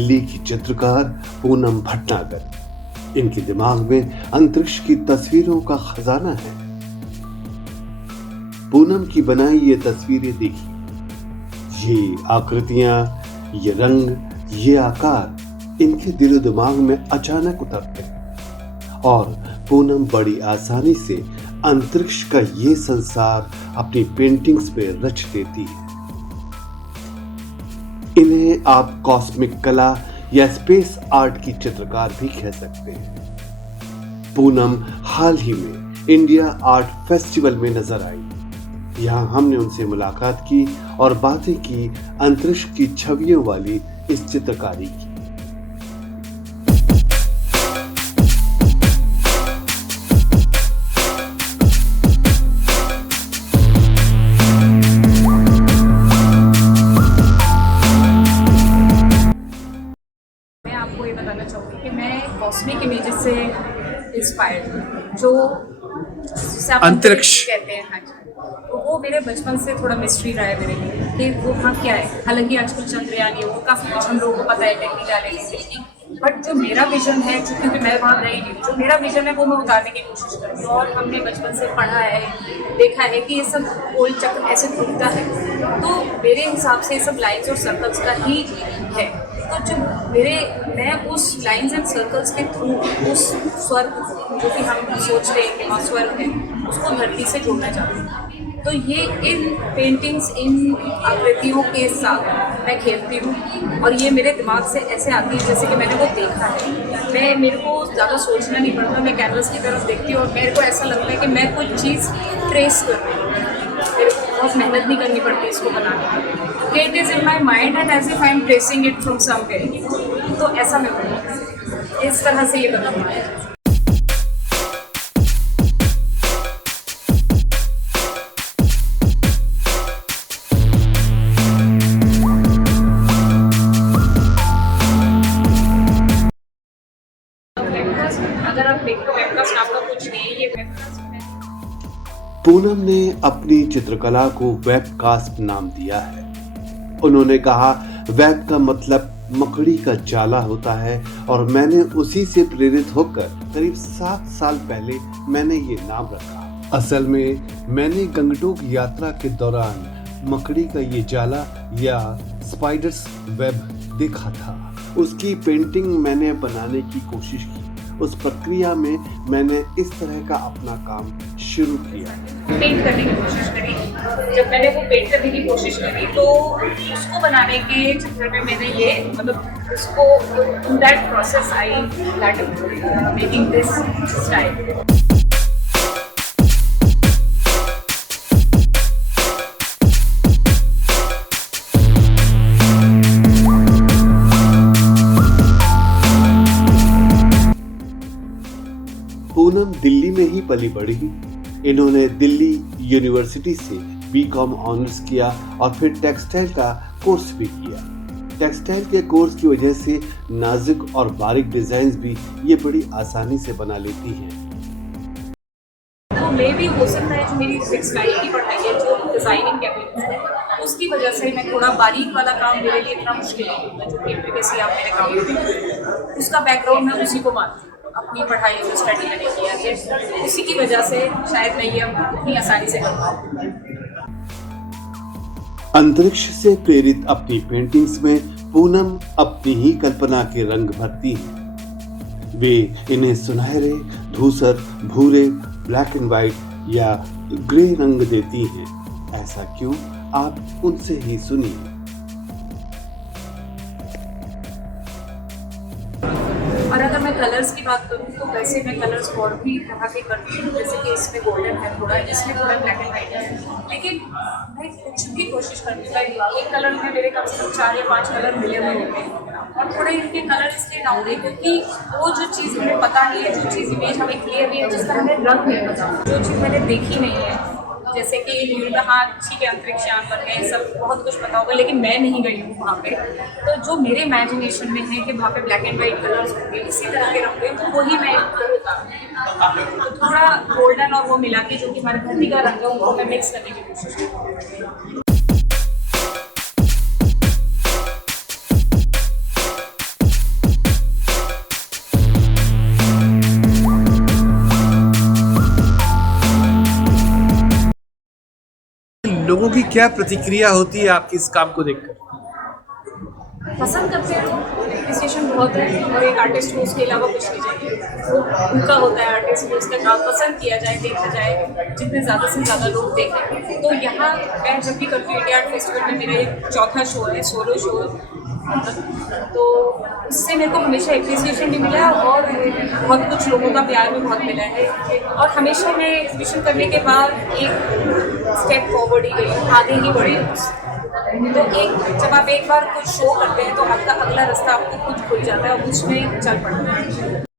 दिल्ली की चित्रकार पूनम भटनागर। इनके दिमाग में अंतरिक्ष की तस्वीरों का खजाना है। पूनम की बनाई ये तस्वीरें देखिए, ये आकृतियां, ये रंग, ये आकार इनके दिलो दिमाग में अचानक उतरते हैं और पूनम बड़ी आसानी से अंतरिक्ष का ये संसार अपनी पेंटिंग्स पे रच देती है। इन्हें आप कॉस्मिक कला या स्पेस आर्ट की चित्रकार भी कह सकते हैं। पूनम हाल ही में इंडिया आर्ट फेस्टिवल में नजर आई। यहां हमने उनसे मुलाकात की और बातें की अंतरिक्ष की छवियों वाली इस चित्रकारी की। बताना चाहूँगी कि मैं कॉस्मिक इमेजेस से इंस्पायर्ड हूँ, जो जिसे आप अंतरिक्ष कहते हैं। हाँ जी, तो वो मेरे बचपन से थोड़ा मिस्ट्री रहा है मेरे लिए कि वो हाँ क्या है। हालांकि आजकल चंद्रयान ये वो काफ़ी कुछ हम लोगों को पता है टेक्निकल, बट जो मेरा विजन है, जो क्योंकि मैं वहाँ रही हूँ, जो मेरा विजन है वो मैं उतारने की कोशिश करती हूँ। और हमने बचपन से पढ़ा है, देखा है कि ये सब गोल चक्र ऐसे घूमता है, तो मेरे हिसाब से ये सब लाइन्स और सर्कल्स का ही है। तो जो मैं उस लाइन्स एंड सर्कल्स के थ्रू उस स्वर्ग जो कि हम सोचते हैं कि वहाँ स्वर्ग है, उसको धरती से जोड़ना चाहती हूँ। तो ये इन पेंटिंग्स, इन आकृतियों के साथ मैं खेलती हूँ और ये मेरे दिमाग से ऐसे आती है जैसे कि मैंने वो देखा है। मेरे को ज़्यादा सोचना नहीं पड़ता, मैं कैनवस की तरफ देखती हूँ और मेरे को ऐसा लगता है कि मैं कोई चीज़ ट्रेस कर रही हूँ। मेरे को बहुत मेहनत नहीं करनी पड़ती इसको बनाने में। It is in my mind and as if I am tracing it from somewhere. तो ऐसा मैं बोलूँ, इस तरह से ये बना हुआ है। अगर आप देखो वेबकास्ट आपका कुछ नहीं है, ये वेबकास्ट है। पूनम ने अपनी चित्रकला को वेबकास्ट नाम दिया है। उन्होंने कहा वेब का मतलब मकड़ी का जाला होता है और मैंने उसी से प्रेरित होकर करीब 7 साल पहले मैंने ये नाम रखा। असल में मैंने गंगटोक यात्रा के दौरान मकड़ी का ये जाला या स्पाइडर्स वेब देखा था। उसकी पेंटिंग मैंने बनाने की कोशिश की। उस प्रक्रिया में मैंने इस तरह का अपना काम शुरू किया। पेंट करने की कोशिश करी। जब मैंने वो पेंट करने की कोशिश करी तो उसको बनाने के चक्कर में मैंने ये उसको that process I that making this style. Poonam Delhi में ही पली बढ़ी। इन्होंने दिल्ली यूनिवर्सिटी से बीकॉम ऑनर्स किया और फिर टेक्सटाइल का कोर्स भी किया। टेक्सटाइल के कोर्स की वजह से नाजुक और बारीक डिजाइन्स भी ये बड़ी आसानी से बना लेती हैं। तो मे भी हो सकता है जो मेरी टेक्सटाइल की पढ़ाई है, जो डिजाइनिंग है, उसकी वजह से मैं थोड़ा बारीक वाला काम मेरे लिए इतना मुश्किल नहीं होता, जो कि प्रीवियसली आप मेरे काम में उसका बैकग्राउंड मैं उसी को मानती हूँ। अपनी पढ़ाई जो स्टडी मैंने किया है उसी की वजह से शायद मैं ये उतनी आसानी से कर पाऊँ। अंतरिक्ष से प्रेरित अपनी पेंटिंग्स में पूनम अपनी ही कल्पना के रंग भरती है। वे इन्हें सुनहरे, धूसर, भूरे, ब्लैक एंड व्हाइट या ग्रे रंग देती हैं। ऐसा क्यों, आप उनसे ही सुनिए। और अगर मैं कलर्स की बात करूँ तो वैसे मैं कलर्स और भी तरह के करती हूँ, जैसे कि इसमें गोल्डन है थोड़ा, इसमें थोड़ा ब्लैक एंड वाइट है, लेकिन मैं कुछ भी कोशिश करती हूँ। एक कलर में मेरे कम से कम 4 या 5 कलर मिले हुए होते हैं और थोड़े इनके कलर इसलिए डाउन है क्योंकि वो जो चीज़ हमें पता नहीं है, जो चीज़ इमेज हमें क्लियर नहीं है, जिसका हमें रंग नहीं पता, जो चीज़ मैंने देखी नहीं है, जैसे कि हाँ ठीक है अंतरिक्ष यान पर गए, सब बहुत कुछ पता होगा, लेकिन मैं नहीं गई हूँ वहाँ पे। तो जो मेरे इमेजिनेशन में है कि वहाँ पे ब्लैक एंड वाइट कलर्स होंगे, इसी तरह के रंग तो वही मैं तो थोड़ा गोल्डन और वो मिला के जो कि हमारे धरती का रंग है उनको मैं मिक्स करने की कोशिश करती हूँ। क्या प्रतिक्रिया होती है आपकी इस काम को देखकर? पसंद करते हैं लोग, एप्रिसिएशन बहुत है। और एक आर्टिस्ट को उसके अलावा कुछ नहीं चाहिए, वो उनका होता है आर्टिस्ट को उसका काम पसंद किया जाए, देखा जाए, जितने ज़्यादा से ज़्यादा लोग देखें। तो यहाँ मैं जब भी करती हूँ इंडिया आर्ट फेस्टिवल में, मेरा ये चौथा शो है, सोलो शो। तो उससे मेरे को हमेशा एप्रिसिएशन भी मिला और बहुत कुछ लोगों का प्यार भी बहुत मिला है। और हमेशा मैं एग्जीबिशन करने के बाद एक स्टेप फॉरवर्ड ही गई, आगे ही बढ़ी हूँ। तो एक जब आप एक बार कुछ शो करते हैं तो आपका अगला रास्ता आपको खुद खुल जाता है और उसमें चल पड़ता है।